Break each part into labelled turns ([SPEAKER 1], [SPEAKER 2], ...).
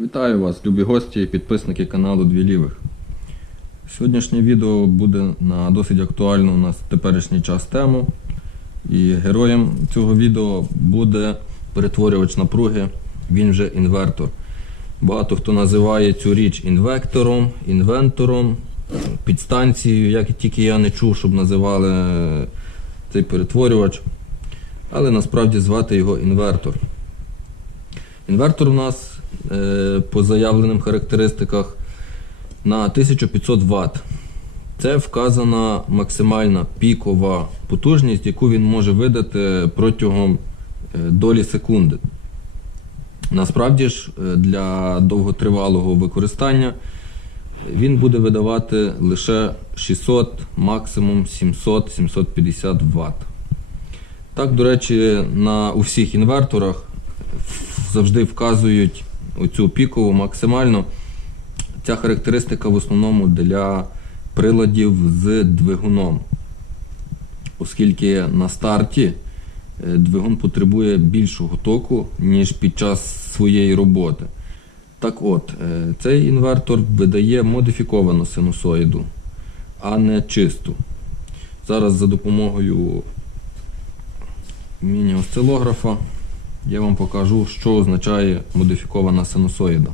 [SPEAKER 1] Вітаю вас, любі гості і підписники каналу Дві Лівих. Сьогоднішнє відео буде на досить актуальну у нас в теперішній час тему. І героєм цього відео буде перетворювач напруги, він же інвертор. Багато хто називає цю річ інвектором, інвентором, підстанцією, як тільки я не чув, щоб називали цей перетворювач. Але насправді звати його інвертор. Інвертор у нас е, по заявленим характеристиках на 1500 Вт. Це вказана максимальна пікова потужність, яку він може видати протягом е, долі секунди. Насправді ж, е, для довготривалого використання він буде видавати лише 600, максимум 700-750 Вт. Так, до речі, на у всіх інверторах завжди вказують оцю пікову максимально. Ця характеристика в основному для приладів з двигуном. Оскільки на старті е, двигун потребує більшого току, ніж під час своєї роботи. Так от, е, цей інвертор видає модифіковану синусоїду, а не чисту. Зараз за допомогою міні-осцилографа я вам покажу, що означає модифікована синусоїда.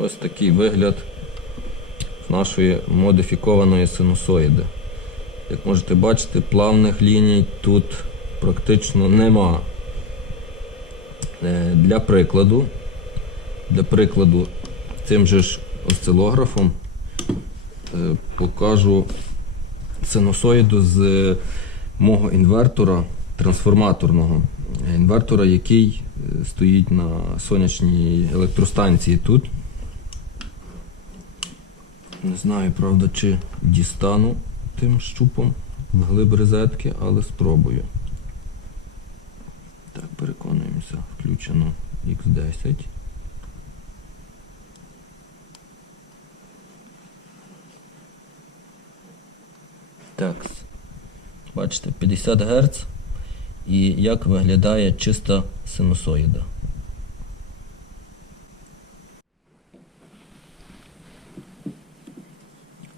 [SPEAKER 1] Ось такий вигляд нашої модифікованої синусоїди. Як можете бачити, плавних ліній тут практично нема. Е, Для прикладу, для прикладу, цим же ж осцилографом е, покажу синусоїду з мого інвертора трансформаторного. Інвертора, який е, стоїть на сонячній електростанції тут. Не знаю, правда, чи дістану тим щупом вглиб розетки, але спробую. Так, переконуємося, включено X10. Так, бачите, 50 Гц і як виглядає чиста синусоїда.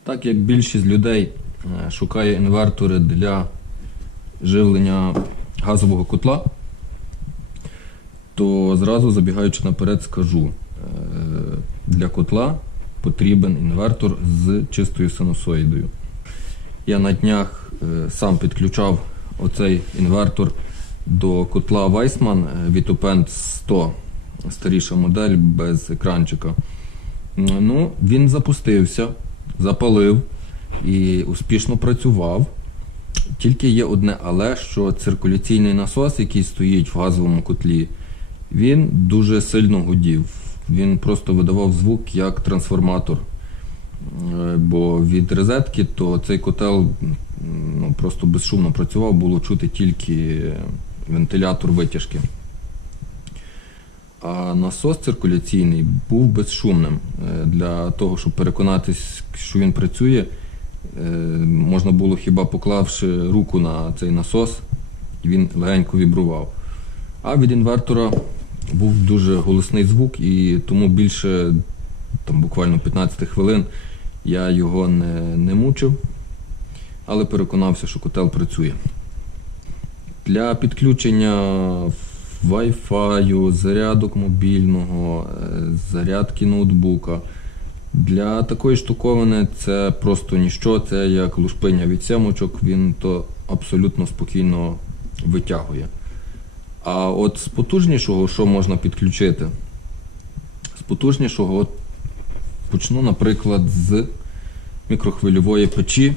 [SPEAKER 1] Так як більшість людей е, шукає інвертори для живлення газового котла, то зразу забігаючи наперед, скажу, е, для котла потрібен інвертор з чистою синусоїдою. Я на днях е, сам підключав оцей інвертор до котла Weissmann Vitopend 100, старіша модель без екранчика. Ну, він запустився, запалив і успішно працював. Тільки є одне але, що циркуляційний насос, який стоїть в газовому котлі, він дуже сильно гудів. Він просто видавав звук як трансформатор. Е, Бо від розетки то цей котел ну, просто безшумно працював, було чути тільки вентилятор витяжки. А насос циркуляційний був безшумним. Е, Для того, щоб переконатись, що він працює, е, можна було хіба поклавши руку на цей насос, він легенько вібрував. А від інвертора був дуже голосний звук, і тому більше там, буквально 15 хвилин я його не, не мучив, але переконався, що котел працює. Для підключення Wi-Fi, зарядок мобільного, е, зарядки ноутбука. Для такої штуковини це просто ніщо, це як лушпиня від сямочок, він то абсолютно спокійно витягує. А от з потужнішого, що можна підключити? З потужнішого от почну, наприклад, з мікрохвильової печі.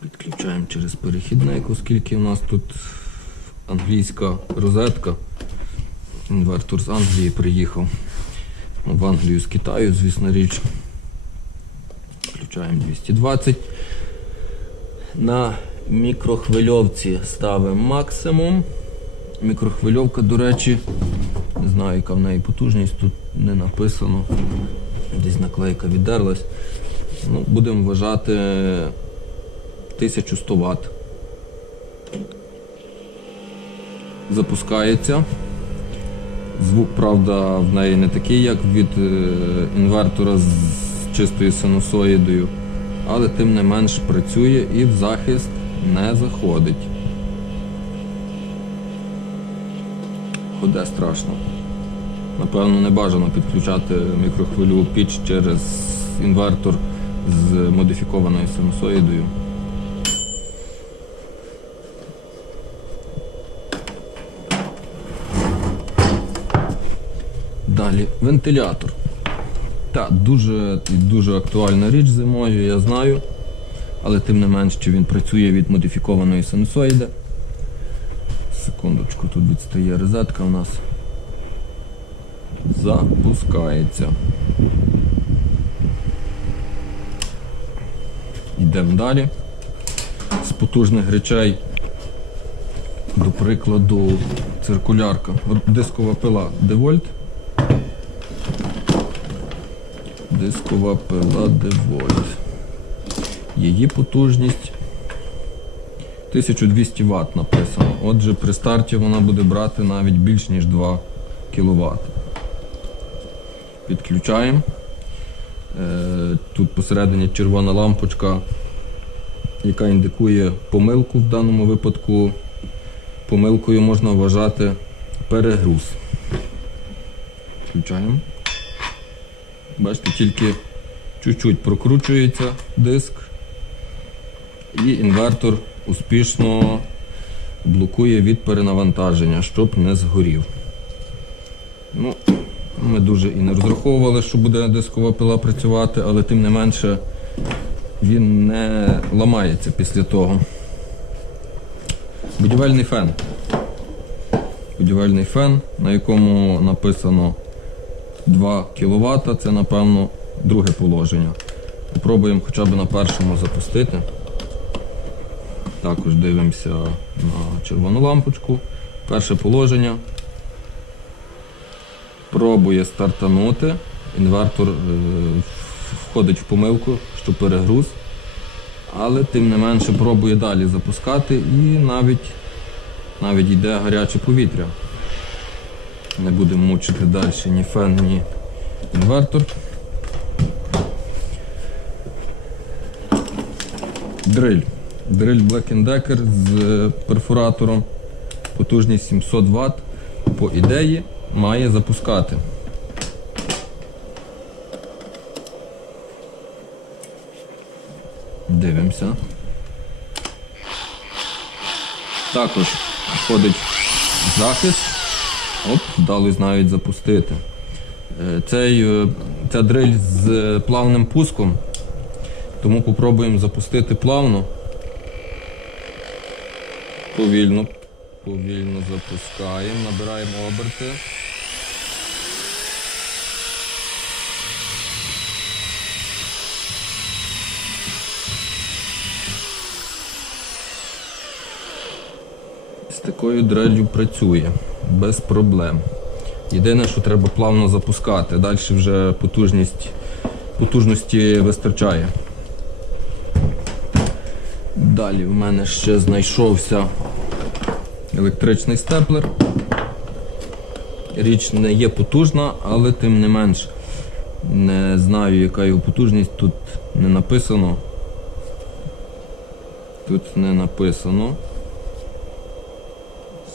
[SPEAKER 1] Підключаємо через перехідник, оскільки у нас тут англійська розетка. Інвертор з Англії приїхав. В Англію з Китаю, звісно річ. Включаємо 220. На Мікрохвильовці ставимо максимум. Мікрохвильовка, до речі, не знаю, яка в неї потужність, тут не написано. Десь наклейка віддерлась. Ну, будемо вважати 1100 Вт. Запускається. Звук, правда, в неї не такий, як від е, інвертора з чистою синусоїдою, але тим не менш працює і в захист не заходить. Ходе страшно. Напевно, не бажано підключати мікрохвильову піч через інвертор з модифікованою синусоїдою. Далі вентилятор. Так, дуже, дуже актуальна річ зимою, я знаю. Але тим не менш, чи він працює від модифікованої синусоїди. Секундочку, тут відстає розетка у нас. Запускається. Йдемо далі. З потужних речей, до прикладу, циркулярка. Дискова пила Девольт. Дискова пила Девольт. Її потужність 1200 Вт написано. Отже, при старті вона буде брати навіть більш ніж 2 кВт. Підключаємо. Е, Тут посередині червона лампочка, яка індикує помилку в даному випадку. Помилкою можна вважати перегруз. Включаємо. Бачите, тільки чуть-чуть прокручується диск, і інвертор успішно блокує від перенавантаження, щоб не згорів. Ну, ми дуже і не розраховували, що буде дискова пила працювати, але тим не менше він не ламається після того. Будівельний фен. Будівельний фен, на якому написано 2 кВт, це напевно друге положення. Попробуємо хоча б на першому запустити. Також дивимося на червону лампочку. Перше положення. Пробує стартанути. Інвертор е, входить в помилку, що перегруз. Але тим не менше пробує далі запускати і навіть, навіть йде гаряче повітря. Не будемо мучити далі ні фен, ні інвертор. Дриль. Дриль Black Decker з е, перфоратором. Потужність 700 Вт. По ідеї має запускати. Дивимося. Також входить захист. Оп, вдалося навіть запустити. Е, Цей, е, ця дриль з плавним пуском, тому попробуємо запустити плавно. Повільно, повільно запускаємо, набираємо оберти. З такою дрелью працює без проблем. Єдине, що треба плавно запускати, далі вже потужність, потужності вистачає. Далі в мене ще знайшовся електричний степлер. Річ не є потужна, але тим не менш не знаю, яка його потужність, тут не написано. Тут не написано.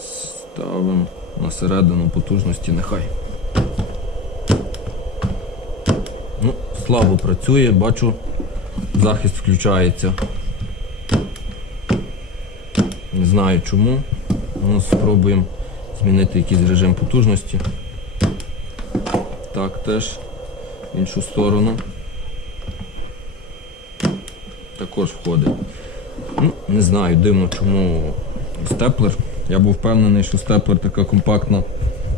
[SPEAKER 1] Ставимо на середину потужності нехай. Ну, слабо працює, бачу, захист включається. Не знаю чому. Ну, спробуємо змінити якийсь режим потужності. Так, теж в іншу сторону. Також входить. Ну, не знаю, дивно чому степлер. Я був впевнений, що степлер така компактна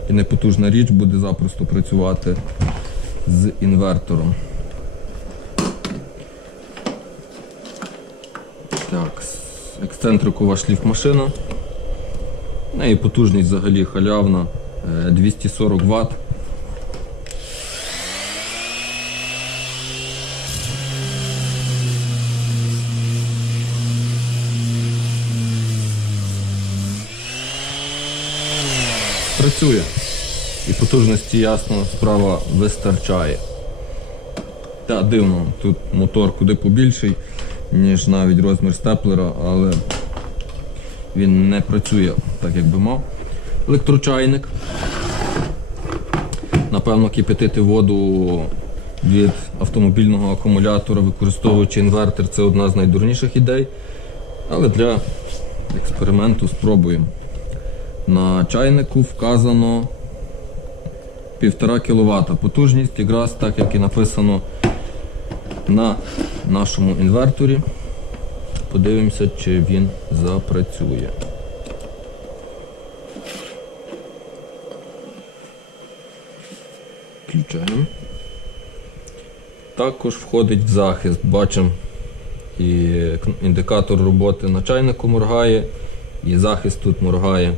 [SPEAKER 1] і непотужна річ буде запросто працювати з інвертором. Так, ексцентрикова шліфмашина. В неї потужність взагалі халявна е, 240 Вт. Працює. І потужності, ясно, справа вистачає. Та дивно, тут мотор куди побільший, ніж навіть розмір степлера, але він не працює так, як би мав. Електрочайник. Напевно, кипятити воду від автомобільного акумулятора, використовуючи інвертор, це одна з найдурніших ідей. Але для експерименту спробуємо. На чайнику вказано 1,5 кВт. Потужність якраз так, як і написано на нашому інверторі. Подивимося, чи він запрацює. Включаємо. Також входить в захист. Бачимо і індикатор роботи на чайнику моргає, і захист тут моргає.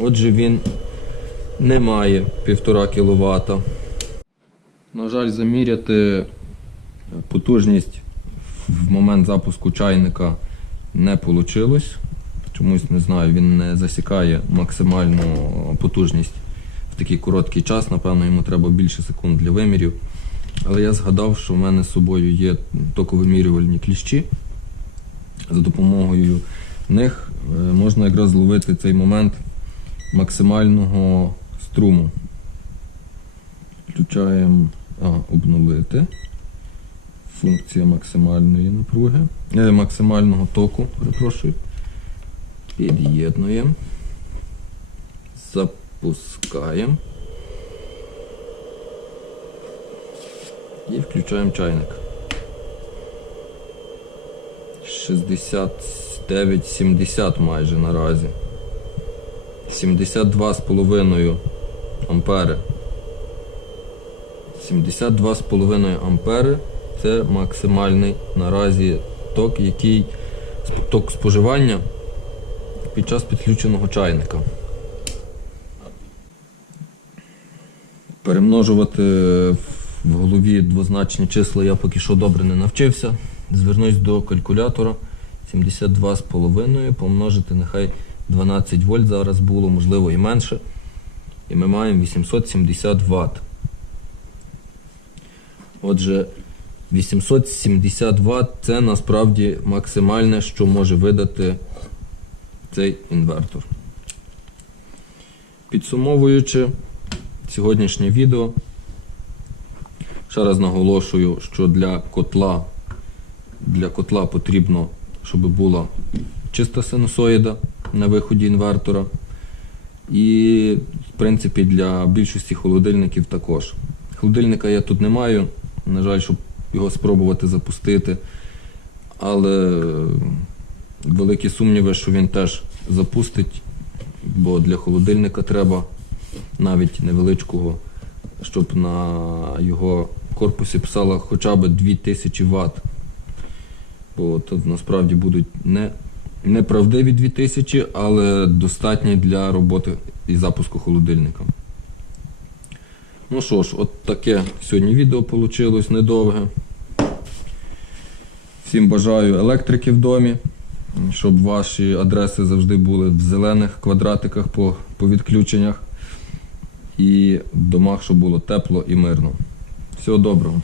[SPEAKER 1] Отже, він не має 1,5 кВт. На жаль, заміряти потужність в момент запуску чайника не вийшло. Чомусь не знаю, він не засікає максимальну потужність в такий короткий час. Напевно, йому треба більше секунд для вимірів. Але я згадав, що в мене з собою є токовимірювальні кліщі. За допомогою них е, можна якраз зловити цей момент максимального струму. Включаємо а, обнулити. Функція максимальної напруги, е, максимального току, перепрошую. Під'єднуємо. Запускаємо. І включаємо чайник. 69-70 майже наразі. 72,5 ампери. 72,5 ампери це максимальний наразі ток, який ток споживання під час підключеного чайника. Перемножувати в голові двозначні числа я поки що добре не навчився. Звернусь до калькулятора 72,5 помножити нехай 12 вольт зараз було, можливо і менше. І ми маємо 870 Вт. Отже, 870 Вт це насправді максимальне, що може видати цей інвертор. Підсумовуючи сьогоднішнє відео, ще раз наголошую, що для котла, для котла потрібно, щоб була чиста синусоїда на виході інвертора. І, в принципі, для більшості холодильників також. Холодильника я тут не маю, на жаль, щоб його спробувати запустити. Але великі сумніви, що він теж запустить, бо для холодильника треба навіть невеличкого, щоб на його корпусі писало хоча б 2000 Вт. Бо тут насправді будуть не, неправдиві 2000, але достатні для роботи і запуску холодильника. Ну що ж, от таке сьогодні відео вийшло недовге. Всім бажаю електрики в домі, щоб ваші адреси завжди були в зелених квадратиках по, по відключеннях. І в домах, щоб було тепло і мирно. Всього доброго.